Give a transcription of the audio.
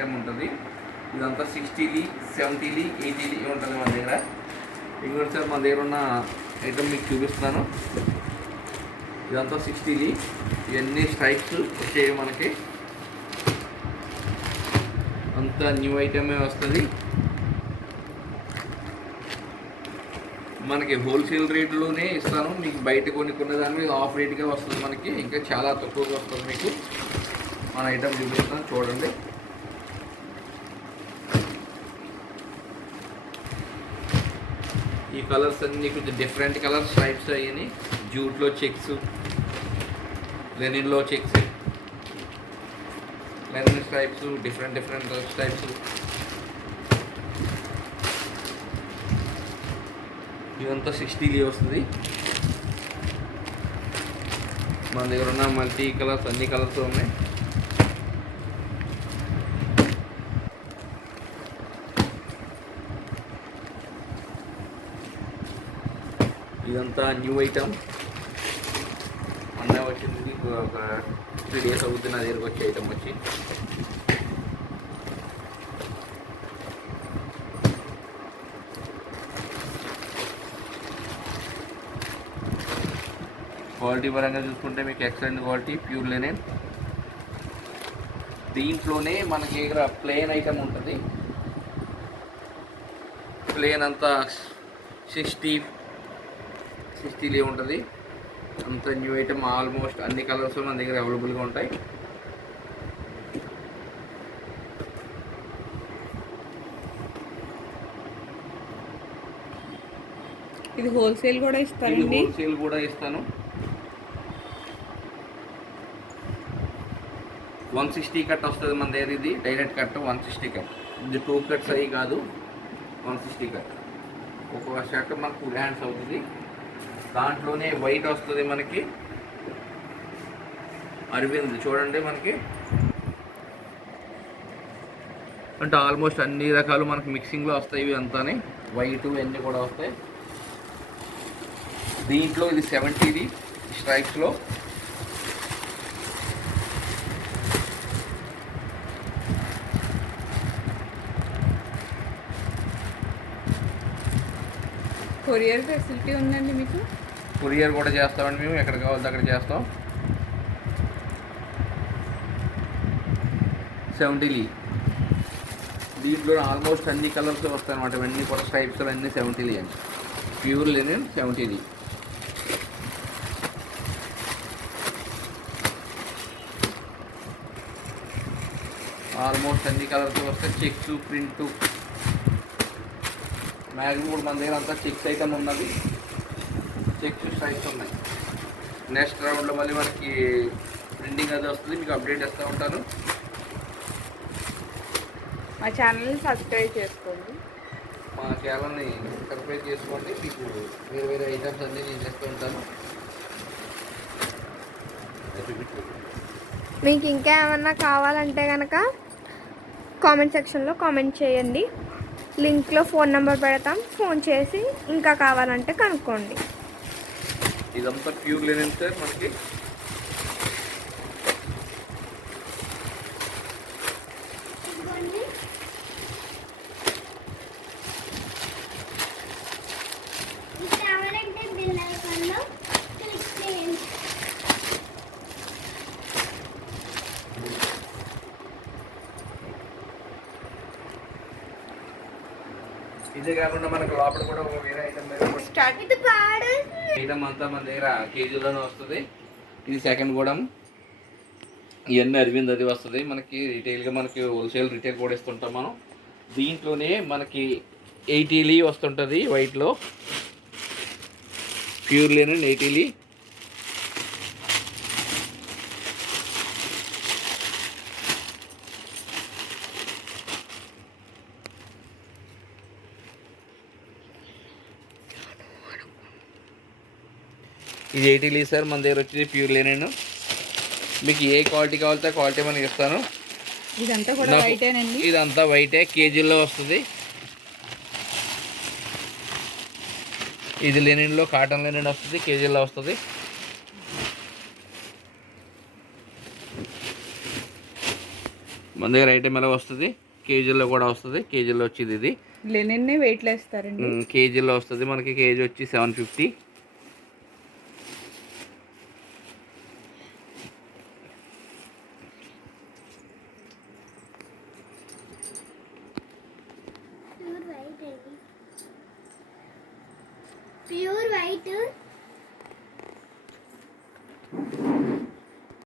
Item ఉంటుంది. ఇదంతా 60లు 70లు 80లు ఉంటుంది మన దగ్గర. ఇంకోటి సార్ మన దగ్గర ఉన్న ఐటమ్ మీకు చూపిస్తున్నాను. ఇదంతా 60లు, ఇవన్నీ స్ట్రైప్స్ వచ్చేవి మనకి. అంతా న్యూ ఐటమే వస్తుంది. మనకి హోల్సేల్ రేట్లోనే ఇస్తాను. మీకు బయట కొనుక్కునే దాని మీద ఆఫ్ రేట్గా వస్తుంది. మనకి ఇంకా చాలా తక్కువగా వస్తుంది. మీకు మన ఐటమ్ చూపిస్తాను చూడండి. ఈ కలర్స్ అన్నీ కొంచెం డిఫరెంట్ కలర్స్ స్ట్రైప్స్ అయ్యి, జూట్లో చెక్స్, లెనిన్లో checks, linen stripes, different stripes. ఇదంతా 60లు వస్తుంది. మన దగ్గర ఉన్న మల్టీ కలర్స్, అన్ని కలర్స్ ఉన్నాయి. ఇదంతా న్యూ ఐటమ్ అన్నీ వచ్చింది. ఒక 3 days అవుతుంది నా దగ్గరకు వచ్చే ఐటమ్ వచ్చి. క్వాలిటీ పరంగా చూసుకుంటే మీకు ఎక్సలెంట్ క్వాలిటీ, ప్యూర్ లెనిన్. దీంట్లోనే మనకి దగ్గర ప్లెయిన్ ఐటమ్ ఉంటుంది. ప్లెయిన్ అంతా 60లు ఉంటుంది. అంత న్యూ ఐటమ్, ఆల్మోస్ట్ అన్ని కలర్స్ మన దగ్గర అవైలబుల్గా ఉంటాయి. ఇది హోల్సేల్ కూడా ఇస్తాను. హోల్సేల్ కూడా ఇస్తాను. 160 కట్ వస్తుంది మన దగ్గర. ఇది డైరెక్ట్ కట్ 160 కట్. ఇది 2 కట్స్ అవి కాదు, 160 కట్. ఒక్కొక్క షర్ట్ మనకు 2 హ్యాండ్స్ అవుతుంది. దాంట్లోనే వైట్ వస్తుంది మనకి. అరవింద్ చూడండి మనకి. అంటే ఆల్మోస్ట్ అన్ని రకాలు మనకి మిక్సింగ్లో వస్తాయి. ఇవి అంతానే వైట్ ఇవన్నీ కూడా వస్తాయి. దీంట్లో ఇది 70ది స్ట్రైప్స్లో. కొరియర్ ఫెసిలిటీ ఉందండి మీకు? కొరియర్ కూడా చేస్తామండి మేము. ఎక్కడ కావాలంటే అక్కడ చేస్తాం. 70లు. దీంట్లో ఆల్మోస్ట్ అన్ని కలర్స్ వస్తాయి అన్నమాట. ఇవన్నీ కూడా స్ట్రైప్స్ అన్నీ 70లు అండి. ప్యూర్ లెనిన్ 70లు. ఆల్మోస్ట్ అన్ని కలర్స్ వస్తాయి. చెక్స్, ప్రింటు, మ్యాక్సిమం కూడా మన దగ్గర అంతా చెక్స్ ఐటమ్ ఉన్నది. చెక్స్ స్ట్రైప్స్ ఉన్నాయి. నెక్స్ట్ రౌండ్లో మళ్ళీ మనకి ప్రింటింగ్ అది వస్తుంది. మీకు అప్డేట్ ఇస్తూ ఉంటాను. మా ఛానల్ని సబ్స్క్రైబ్ చేసుకోండి. మా ఛానల్ని సబ్స్క్రైబ్ చేసుకోండి. మీకు వేరే ఐటమ్స్ అన్నీ నేను చేస్తూ ఉంటాను. మీకు ఇంకా ఏమన్నా కావాలంటే కనుక కామెంట్ సెక్షన్లో కామెంట్ చేయండి. లింక్లో ఫోన్ నెంబర్ పెడతాం. ఫోన్ చేసి ఇంకా కావాలంటే కనుక్కోండి. ఇదంతా ప్యూర్ లెనిన్ సార్ మనకి. ఇదే కాకుండా మనకు లోపల కూడా ఒక వేరే ఐటమ్ ఐటమ్ అంతా మన దగ్గర కేజీలోనే వస్తుంది. ఇది సెకండ్ కూడా. ఇవన్నీ అరవింద్ అది వస్తుంది మనకి. రిటైల్గా మనకి హోల్సేల్ రిటైల్ కూడా ఇస్తుంటాం మనం. దీంట్లోనే మనకి 80లు వస్తుంటుంది వైట్లో. ప్యూర్ లెనిన్ 80లు. ఇది 80లు సార్ మన దగ్గర వచ్చేది ప్యూర్ లెనిన్. మీకు ఏ క్వాలిటీ కావాలంటే క్వాలిటీ మనకి ఇస్తాను. ఇదంతా కూడా వైటేనండి. ఇదంతా వైటే, కేజీల్లో వస్తుంది. ఇది లెనిన్లో, కాటన్ లెనిన్ వస్తుంది, కేజీల్లో వస్తుంది. మన దగ్గర ఐటెం ఎలా వస్తుంది, కేజీల్లో కూడా వస్తుంది. కేజీల్లో వచ్చేది ఇది లెనిన్నే వెయిట్లో ఇస్తారండి. కేజీల్లో వస్తుంది మనకి. కేజీ వచ్చి 750. Pure white